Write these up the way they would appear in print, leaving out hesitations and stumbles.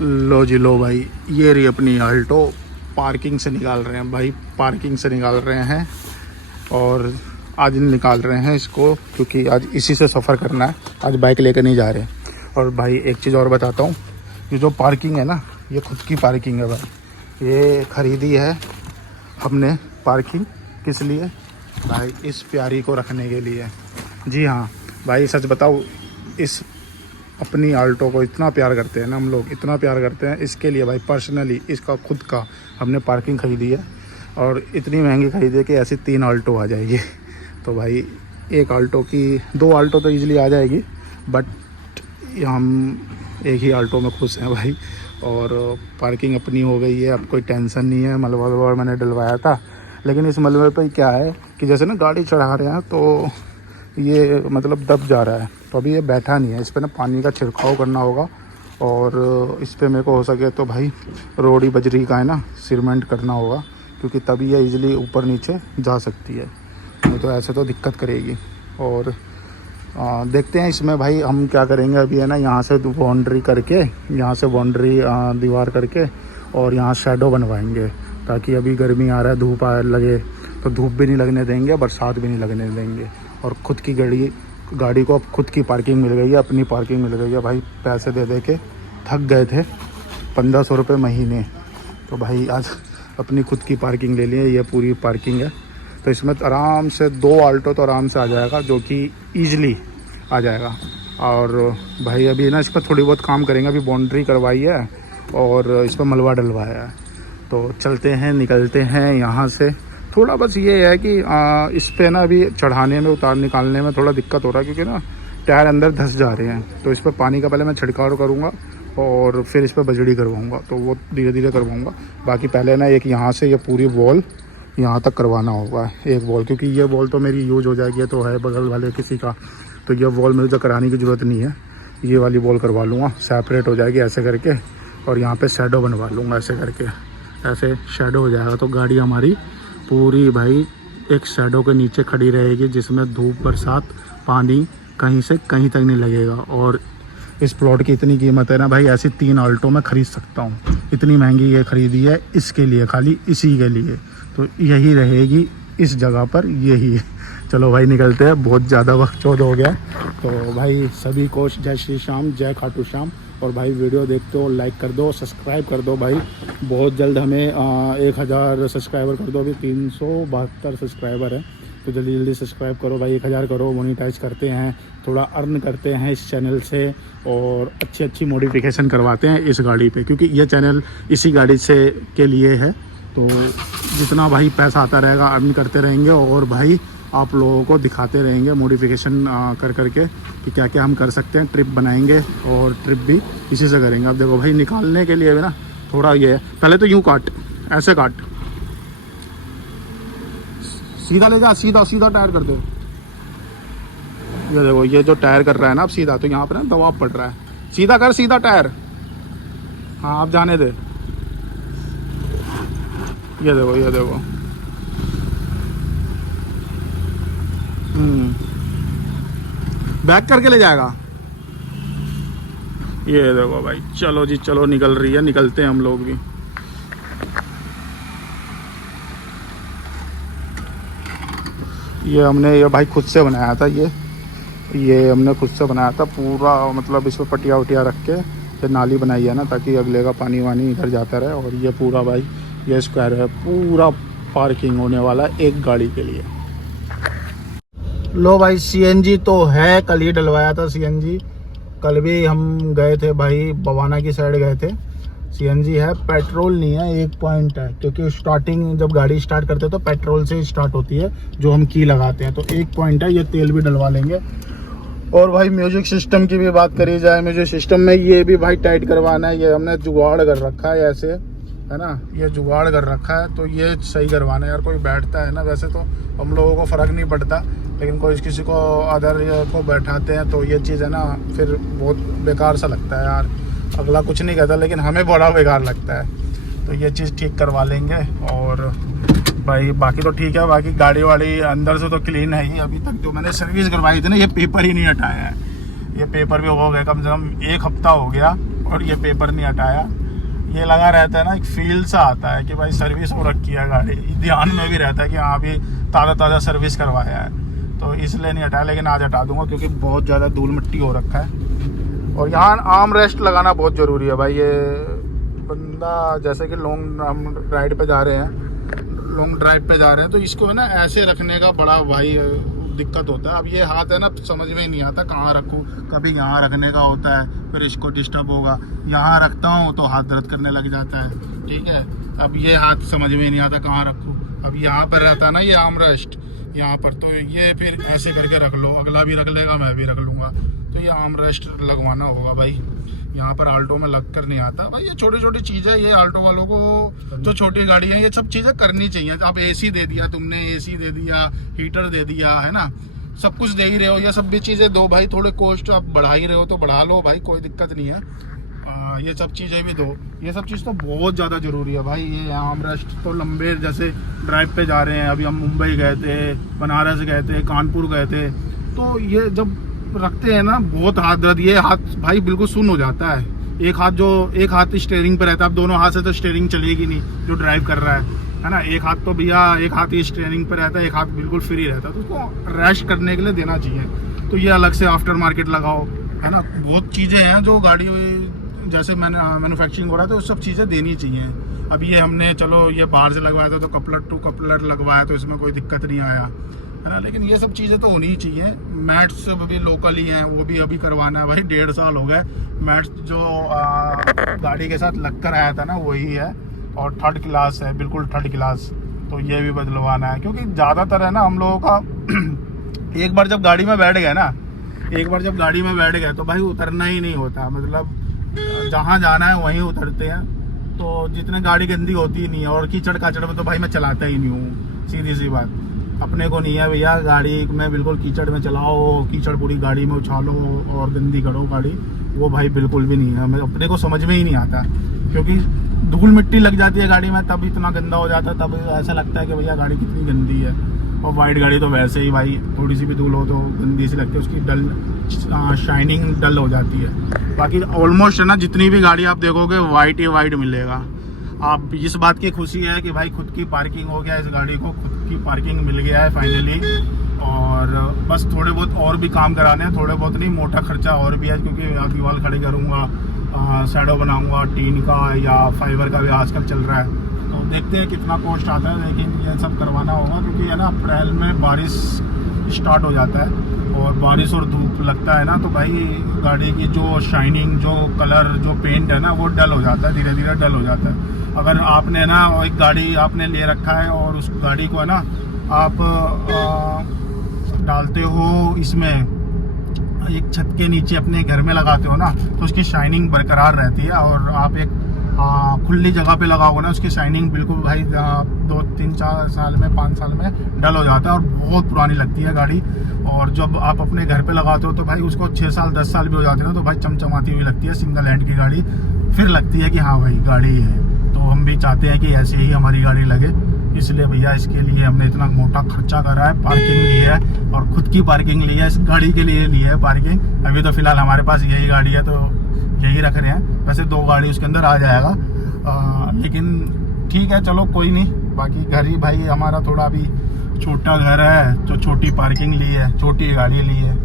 लो जी लो भाई, ये रही अपनी आल्टो। पार्किंग से निकाल रहे हैं भाई, पार्किंग से निकाल रहे हैं। और आज निकाल रहे हैं इसको क्योंकि आज इसी से सफ़र करना है, आज बाइक लेकर नहीं जा रहे। और भाई एक चीज़ और बताता हूँ, ये जो पार्किंग है ना, ये खुद की पार्किंग है भाई। ये ख़रीदी है हमने पार्किंग, किस लिए भाई? इस प्यारी को रखने के लिए। जी हाँ भाई, सच बताओ, इस अपनी आल्टो को इतना प्यार करते हैं ना हम लोग, इतना प्यार करते हैं इसके लिए भाई। पर्सनली इसका खुद का हमने पार्किंग ख़रीदी है, और इतनी महंगी ख़रीदी है कि ऐसी 3 आल्टो आ जाएगी। तो भाई एक आल्टो की 2 आल्टो तो ईज़िली आ जाएगी, बट हम एक ही आल्टो में खुश हैं भाई। और पार्किंग अपनी हो गई है, अब कोई टेंशन नहीं है। मलबा वलबा मैंने डलवाया था, लेकिन इस मलबे पे क्या है कि जैसे ना गाड़ी चढ़ा रहे हैं तो ये मतलब दब जा रहा है, तो अभी ये बैठा नहीं है। इस पर ना पानी का छिड़काव करना होगा, और इस पर मेरे को हो सके तो भाई रोड़ी बजरी का है ना, सीमेंट करना होगा, क्योंकि तभी ये इजीली ऊपर नीचे जा सकती है, नहीं तो ऐसे तो दिक्कत करेगी। और देखते हैं इसमें भाई हम क्या करेंगे। अभी है ना, यहाँ से बाउंड्री करके, यहाँ से बाउंड्री दीवार करके, और यहाँ शैडो बनवाएंगे, ताकि अभी गर्मी आ रहा है, धूप लगे तो धूप भी नहीं लगने देंगे, बरसात भी नहीं लगने देंगे। और ख़ुद की गाड़ी को अब खुद की पार्किंग मिल गई है, अपनी पार्किंग मिल गई है भाई। पैसे दे दे के थक गए थे, 1500 रुपये महीने, तो भाई आज अपनी खुद की पार्किंग ले लिए। ये पूरी पार्किंग है, तो इसमें आराम से 2 आल्टो तो आराम से आ जाएगा, जो कि ईज़िली आ जाएगा। और भाई अभी ना इस पर थोड़ी बहुत काम करेंगे, अभी बाउंड्री करवाई है और इस पर मलबा डलवाया है। तो चलते हैं, निकलते हैं यहाँ से। थोड़ा बस ये है कि इस पे ना अभी चढ़ाने में, उतार निकालने में थोड़ा दिक्कत हो रहा है, क्योंकि ना टायर अंदर धंस जा रहे हैं। तो इस पर पानी का पहले मैं छिड़काव करूँगा, और फिर इस पर बजड़ी करवाऊँगा, तो वो धीरे धीरे करवाऊँगा। बाकी पहले ना एक यहाँ से ये पूरी वॉल यहाँ तक करवाना होगा, एक वॉल, क्योंकि ये वॉल तो मेरी यूज हो जाएगी, तो है बगल वाले किसी का, तो ये वॉल मुझे तो कराने की ज़रूरत नहीं है। ये वाली वॉल करवा लूँगा, सेपरेट हो जाएगी ऐसे करके, और यहाँ पे शैडो बनवा लूँगा ऐसे करके। ऐसे शैडो हो जाएगा तो गाड़ी हमारी पूरी भाई एक शैडो के नीचे खड़ी रहेगी, जिसमें धूप बरसात पानी कहीं से कहीं तक नहीं लगेगा। और इस प्लॉट की इतनी कीमत है ना भाई, ऐसी 3 आल्टो मैं ख़रीद सकता हूँ। इतनी महंगी ये ख़रीदी है इसके लिए, खाली इसी के लिए। तो यही रहेगी इस जगह पर, यही। चलो भाई निकलते हैं, बहुत ज़्यादा वक्त चौध हो गया। तो भाई सभी को जय श्री श्याम, जय खाटू श्याम। और भाई वीडियो देखते हो लाइक कर दो, सब्सक्राइब कर दो भाई। बहुत जल्द हमें 1000 सब्सक्राइबर कर दो, अभी 372 सब्सक्राइबर है, तो जल्दी जल्दी सब्सक्राइब करो भाई, 1000 करो। मोनेटाइज करते हैं, थोड़ा अर्न करते हैं इस चैनल से, और अच्छी अच्छी मॉडिफिकेशन करवाते हैं इस गाड़ी पे, क्योंकि ये चैनल इसी गाड़ी से के लिए है। तो जितना भाई पैसा आता रहेगा अर्न करते रहेंगे, और भाई आप लोगों को दिखाते रहेंगे मॉडिफिकेशन कर करके कि क्या क्या हम कर सकते हैं। ट्रिप बनाएंगे, और ट्रिप भी इसी से करेंगे। अब देखो भाई, निकालने के लिए भी ना थोड़ा ये है, पहले तो यूँ काट, ऐसे काट, सीधा ले जा, सीधा सीधा टायर कर दे। ये देखो, ये जो टायर कर रहा है ना अब सीधा, तो यहाँ पर ना दबाव पड़ रहा है। सीधा कर, सीधा टायर, हाँ आप जाने दे। ये देखो, ये देखो, बैक करके ले जाएगा। ये देखो भाई, चलो जी चलो, निकल रही है, निकलते हैं हम लोग भी। ये भाई खुद से बनाया था, ये हमने खुद से बनाया था पूरा, मतलब इसमें पटिया वटिया रख के ये नाली बनाई है ना, ताकि अगले का पानी वानी इधर जाता रहे। और ये पूरा भाई ये स्क्वायर है, पूरा पार्किंग होने वाला है एक गाड़ी के लिए। लो भाई, सीएनजी तो है, कल ही डलवाया था सीएनजी। कल भी हम गए थे भाई, बवाना की साइड गए थे। सीएनजी है, पेट्रोल नहीं है। एक पॉइंट है, क्योंकि स्टार्टिंग जब गाड़ी स्टार्ट करते हैं तो पेट्रोल से स्टार्ट होती है, जो हम की लगाते हैं। तो एक पॉइंट है, ये तेल भी डलवा लेंगे। और भाई म्यूजिक सिस्टम की भी बात करी जाए, म्यूजिक सिस्टम में ये भी भाई टाइट करवाना है। ये हमने जुगाड़ कर रखा है ऐसे, है ना, ये जुगाड़ कर रखा है, तो ये सही करवाना है यार। कोई बैठता है ना, वैसे तो हम लोगों को फ़र्क नहीं पड़ता, लेकिन कोई किसी को अदर को बैठाते हैं तो ये चीज़ है ना, फिर बहुत बेकार सा लगता है यार। अगला कुछ नहीं कहता, लेकिन हमें बड़ा बेकार लगता है। तो ये चीज़ ठीक करवा लेंगे। और भाई बाकी तो ठीक है, बाकी गाड़ी वाड़ी अंदर से तो क्लीन है ही। अभी तक जो मैंने सर्विस करवाई थी ना, ये पेपर ही नहीं हटाया है। ये पेपर भी हो गए कम से कम 1 हफ्ता हो गया, और ये पेपर नहीं हटाया। ये लगा रहता है ना, एक फील सा आता है कि भाई सर्विस हो रखी है गाड़ी, ध्यान में भी रहता है कि हाँ अभी ताज़ा सर्विस करवाया है, तो इसलिए नहीं हटाया। लेकिन आज हटा दूंगा क्योंकि बहुत ज़्यादा धूल मिट्टी हो रखा है। और यहाँ आर्म रेस्ट लगाना बहुत ज़रूरी है भाई। ये बंदा जैसे कि लॉन्ग राइड पे जा रहे हैं, लॉन्ग ड्राइव पे जा रहे हैं, तो इसको है ना ऐसे रखने का बड़ा भाई दिक्कत होता है। अब ये हाथ है ना, समझ में नहीं आता कहाँ रखूँ। कभी यहाँ रखने का होता है, फिर इसको डिस्टर्ब होगा, यहाँ रखता हूँ तो हाथ दर्द करने लग जाता है। ठीक है, अब ये हाथ समझ में नहीं आता कहाँ रखूँ। अब यहाँ पर रहता है ना ये आर्म रेस्ट, यहाँ पर, तो ये फिर ऐसे करके रख लो, अगला भी रख लेगा, मैं भी रख लूँगा। तो ये आर्म रेस्ट लगवाना होगा भाई। यहाँ पर आल्टो में लग कर नहीं आता भाई। ये छोटी छोटी चीज़ें, ये आल्टो वालों को जो छोटी गाड़ी है ये सब चीज़ें करनी चाहिए। अब एसी दे दिया तुमने, एसी दे दिया, हीटर दे दिया, है ना, सब कुछ दे ही रहे हो, ये सब भी चीज़ें दो भाई। थोड़े कॉस्ट आप बढ़ा ही रहे हो तो बढ़ा लो भाई, कोई दिक्कत नहीं है। ये सब चीज़ें भी दो, ये सब चीज़ तो बहुत ज़्यादा ज़रूरी है भाई। ये आर्म रेस्ट तो लंबे जैसे ड्राइव पे जा रहे हैं, अभी हम मुंबई गए थे, बनारस गए थे, कानपुर गए थे, तो ये जब रखते हैं ना बहुत हाथ दर्द, ये हाथ भाई बिल्कुल सुन्न हो जाता है। एक हाथ स्टीयरिंग पे रहता है, अब दोनों हाथ से तो स्टीयरिंग चलेगी नहीं जो ड्राइव कर रहा है ना। एक हाथ तो भैया, एक हाथ ही स्टीयरिंग पे रहता है, एक हाथ बिल्कुल फ्री रहता है, तो उसको रेस्ट करने के लिए देना चाहिए। तो ये अलग से आफ्टर मार्केट लगाओ, है ना। बहुत चीज़ें हैं जो गाड़ी जैसे मैन्युफैक्चरिंग हो रहा है तो सब चीज़ें देनी चाहिए। अब ये हमने चलो ये बाहर से लगवाया था तो कपलर टू कपलर लगवाया तो इसमें कोई दिक्कत नहीं आया, है ना। लेकिन ये सब चीज़ें तो होनी ही चाहिए। मैट्स सब भी लोकल ही हैं, वो भी अभी करवाना है भाई। 1.5 साल हो गए, मैट्स जो गाड़ी के साथ लग कर आया था ना वही है, और 3rd क्लास है, बिल्कुल 3rd क्लास। तो ये भी बदलवाना है क्योंकि ज़्यादातर है ना हम लोगों का एक बार जब गाड़ी में बैठ गए तो भाई उतरना ही नहीं होता। मतलब जहाँ जाना है वहीं उतरते हैं, तो जितने गाड़ी गंदी होती ही नहीं है। और कीचड़ काचड़ में तो भाई मैं चलाता ही नहीं हूँ, सीधी सी बात। अपने को नहीं है भैया गाड़ी में बिल्कुल कीचड़ में चलाओ, कीचड़ पूरी गाड़ी में उछालो और गंदी करो गाड़ी, वो भाई बिल्कुल भी नहीं है। मैं अपने को समझ में ही नहीं आता, क्योंकि धूल मिट्टी लग जाती है गाड़ी में, तब इतना गंदा हो जाता है, तब ऐसा लगता है कि भैया गाड़ी कितनी गंदी है। और वाइट गाड़ी तो वैसे ही भाई थोड़ी सी भी धूल हो तो गंदी सी लगती है, उसकी डल शाइनिंग डल हो जाती है। बाकी ऑलमोस्ट है ना जितनी भी गाड़ी आप देखोगे वाइट ही वाइट मिलेगा। आप इस बात की खुशी है कि भाई खुद की पार्किंग हो गया, इस गाड़ी को खुद की पार्किंग मिल गया है फाइनली। और बस थोड़े बहुत और भी काम कराने हैं, थोड़े बहुत नहीं, मोटा खर्चा और भी है, क्योंकि मैं दीवार खड़ी करूँगा, शैडो बनाऊँगा टीन का या फाइबर का भी आजकल चल रहा है, तो देखते हैं कितना कॉस्ट आता है। लेकिन ये सब करवाना होगा क्योंकि है ना अप्रैल में बारिश स्टार्ट हो जाता है, और बारिश और धूप लगता है ना, तो भाई गाड़ी की जो शाइनिंग, जो कलर, जो पेंट है ना वो डल हो जाता है, धीरे धीरे डल हो जाता है। अगर आपने ना एक गाड़ी आपने ले रखा है और उस गाड़ी को है ना आप डालते हो इसमें एक छत के नीचे अपने घर में लगाते हो ना, तो उसकी शाइनिंग बरकरार रहती है। और आप एक खुली जगह पे लगाओगे ना, उसकी शाइनिंग बिल्कुल भाई 2, 3, 4 साल में, 5 साल में डल हो जाता है और बहुत पुरानी लगती है गाड़ी। और जब आप अपने घर पे लगाते हो तो भाई उसको 6 साल 10 साल भी हो जाते हैं ना, तो भाई चमचमाती हुई लगती है, सिंगल हैंड की गाड़ी, फिर लगती है कि हाँ भाई गाड़ी है। तो हम भी चाहते हैं कि ऐसे ही हमारी गाड़ी लगे, इसलिए भैया इसके लिए हमने इतना मोटा खर्चा करा है, पार्किंग ली है और खुद की पार्किंग ली है, इस गाड़ी के लिए ली है पार्किंग। अभी तो फिलहाल हमारे पास यही गाड़ी है तो यही रख रहे हैं, वैसे 2 गाड़ी उसके अंदर आ जाएगा, लेकिन ठीक है चलो कोई नहीं। बाकी घर ही भाई हमारा थोड़ा अभी छोटा घर है, तो छोटी पार्किंग ली है, छोटी गाड़ी ली है,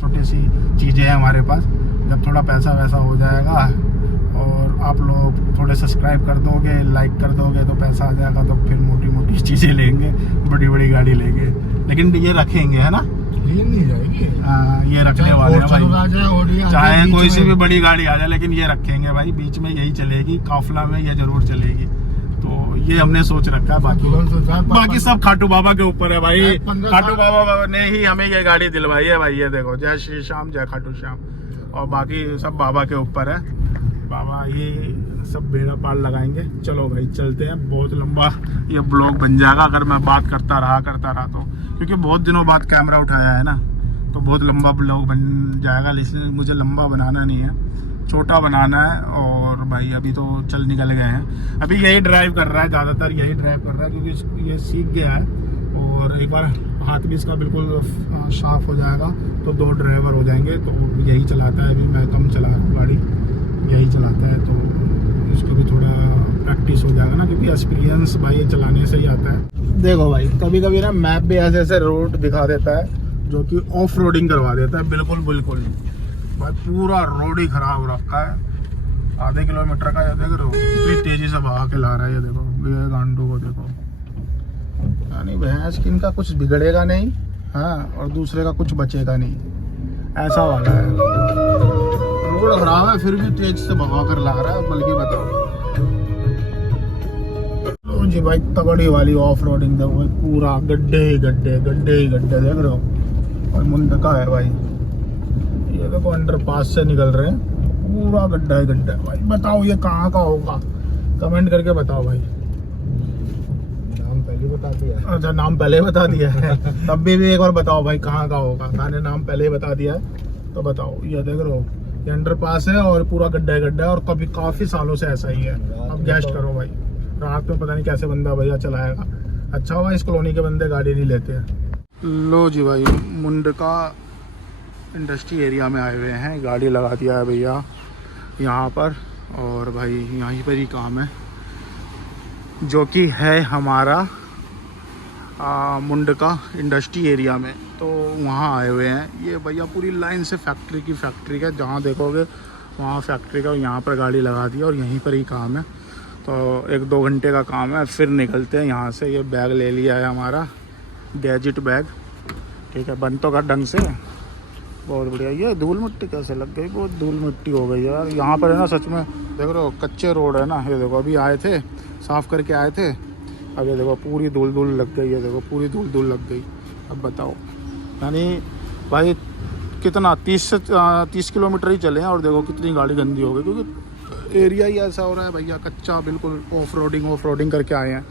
छोटी सी चीज़ें हैं हमारे पास। जब थोड़ा पैसा वैसा हो जाएगा और आप लोग थोड़े सब्सक्राइब कर दोगे, लाइक कर दोगे, तो पैसा आ जाएगा, तो फिर मोटी मोटी चीज़ें लेंगे, बड़ी बड़ी गाड़ी लेंगे। लेकिन ये रखेंगे, है ना, नहीं जाएगी। ये रखने वाले हैं भाई, चाहे कोई सी भी बड़ी गाड़ी आ जाए, लेकिन ये रखेंगे भाई, बीच में यही चलेगी, काफिला में ये जरूर चलेगी। तो ये हमने सोच रखा है। बाकी सब खाटू बाबा के ऊपर है भाई, खाटू बाबा ने ही हमें ये गाड़ी दिलवाई है भाई। ये देखो, जय श्री श्याम, जय खाटू श्याम, और बाकी सब बाबा के ऊपर है। बाबा ये सब बेड़ा पार लगाएंगे। चलो भाई चलते हैं, बहुत लंबा ये ब्लॉग बन जाएगा अगर मैं बात करता रहा तो, क्योंकि बहुत दिनों बाद कैमरा उठाया है ना, तो बहुत लंबा ब्लॉग बन जाएगा। लेकिन मुझे लंबा बनाना नहीं है, छोटा बनाना है। और भाई अभी तो चल निकल गए हैं, अभी यही ड्राइव कर रहा है, ज़्यादातर यही ड्राइव कर रहा है, क्योंकि ये सीख गया है। और एक बार हाथ भी इसका बिल्कुल साफ हो जाएगा तो 2 ड्राइवर हो जाएंगे, तो यही चलाता है। अभी मैं कम चला रहा हूँ गाड़ी, यही चलाता है, तो इसको भी थोड़ा प्रैक्टिस हो जाएगा ना, क्योंकि एक्सपीरियंस भाई ये चलाने से ही आता है। देखो भाई कभी कभी ना मैप भी ऐसे ऐसे रोड दिखा देता है जो कि ऑफ रोडिंग करवा देता है। बिल्कुल भाई पूरा रोड ही खराब रखा है, आधे किलोमीटर का। देख रहे हो इतनी तेजी से भगा के ला रहा है, ये देखो ये गांडू को देखो। यानी भैंस की इनका कुछ बिगड़ेगा नहीं, हाँ, और दूसरे का कुछ बचेगा नहीं, ऐसा वाला है। रोड खराब है फिर भी तेज से भगा कर ला रहा है, बल्कि बताओ। लो जी भाई तगड़ी वाली ऑफ रोडिंग देखो भाई, पूरा गड्ढे ही गड्ढे देख रहे हो। और मुंडका है भाई, ये देखो अंडरपास से निकल रहे हैं, पूरा गड्ढा ही गड्ढा है भाई। बताओ ये कहाँ का होगा, कमेंट करके बताओ भाई। नाम पहले बता दिया। अच्छा नाम पहले बता दिया है तब भी एक बार बताओ भाई कहाँ का होगा। मैंने नाम पहले ही बता दिया है तो बताओ। ये देख रहे हो ये अंडरपास है और पूरा गड्ढा है और कभी काफी सालों से ऐसा ही है। अब गेस्ट करो भाई, रात में पता नहीं कैसे बंदा भैया चलाएगा। अच्छा हुआ इस कॉलोनी के बंदे गाड़ी नहीं लेते हैं। लो जी भाई मुंडका इंडस्ट्री एरिया में आए हुए हैं, गाड़ी लगा दिया है भैया यहाँ पर, और भाई यहीं पर ही काम है जो कि है हमारा मुंडका इंडस्ट्री एरिया में। तो वहाँ आए हुए हैं ये भैया, पूरी लाइन से फैक्ट्री का, जहाँ देखोगे वहाँ फैक्ट्री का। यहाँ पर गाड़ी लगा दी और यहीं पर ही काम है, तो 1-2 घंटे का काम है, फिर निकलते हैं यहाँ से। ये बैग ले लिया है हमारा गैजेट बैग, ठीक है, बन तो का ढंग से, बहुत बढ़िया। ये धूल मिट्टी कैसे लग गई, बहुत धूल मिट्टी हो गई यार यहाँ पर है ना, सच में देख रहे हो कच्चे रोड है ना। ये देखो अभी आए थे साफ़ करके आए थे, अब ये देखो पूरी धूल लग गई है, देखो पूरी धूल लग गई। अब बताओ यानी भाई कितना 30 किलोमीटर ही चले हैं और देखो कितनी गाड़ी गंदी हो गई, क्योंकि एरिया ही ऐसा हो रहा है भैया, कच्चा बिल्कुल ऑफ रोडिंग करके आए हैं।